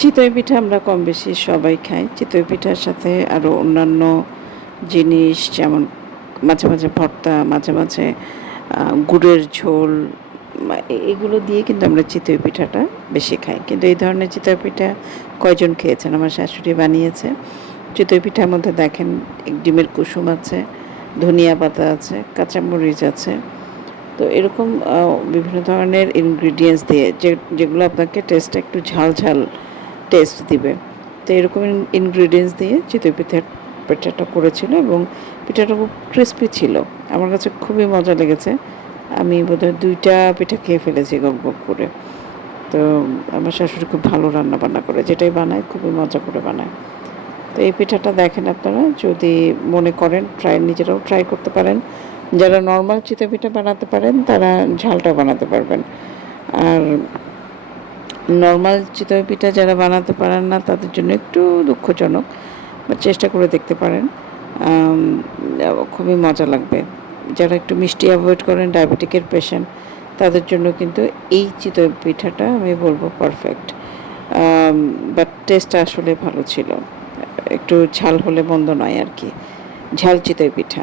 চিতই পিঠা আমরা কম বেশি সবাই খাই। চিতই পিঠার সাথে আরও অন্যান্য জিনিস যেমন মাঝে, মাঝে ভর্তা, মাঝে, মাঝে গুড়ের ঝোল এগুলো দিয়ে কিন্তু আমরা চিতই পিঠাটা বেশি খাই। কিন্তু এই ধরনের চিতই পিঠা কয়জন খেয়েছেন? আমার শাশুড়ি বানিয়েছে। চিতই পিঠার মধ্যে দেখেন ডিমের কুসুম আছে, ধনিয়া পাতা আছে, কাঁচামরিচ আছে। তো এরকম বিভিন্ন ধরনের ইনগ্রিডিয়েন্টস দিয়ে যেগুলো আপনাকে টেস্টটা একটু ঝাল ঝাল টেস্ট দিবে। তো এরকম ইনগ্রিডিয়েন্টস দিয়ে চিতই পিঠাটা করেছিল এবং পিঠাটা খুব ক্রিস্পি ছিল। আমার কাছে খুবই মজা লেগেছে। আমি বোধহয় ২টা পিঠা খেয়ে ফেলেছি গপ গপ করে। তো আমার শাশুড়ি খুব ভালো রান্না বান্না করে, যেটাই বানায় খুবই মজা করে বানায়। তো এই পিঠাটা দেখেন আপনারা যদি মনে করেন নিজেরাও ট্রাই করতে পারেন। যারা নর্মাল চিতই পিঠা বানাতে পারেন তারা ঝালটা বানাতে পারবেন। আর নর্মাল চিতই পিঠা যারা বানাতে পারেন না তাদের জন্য একটু দুঃখজনক, বা চেষ্টা করে দেখতে পারেন। খুবই মজা লাগবে। যারা একটু মিষ্টি অ্যাভয়েড করেন, ডায়াবেটিকের পেশেন্ট, তাদের জন্য কিন্তু এই চিতই পিঠাটা আমি বলবো পারফেক্ট। বাট টেস্টটা আসলে ভালো ছিল। একটু ঝাল হলে মন্দ নয় আর কি। ঝাল চিতই পিঠা।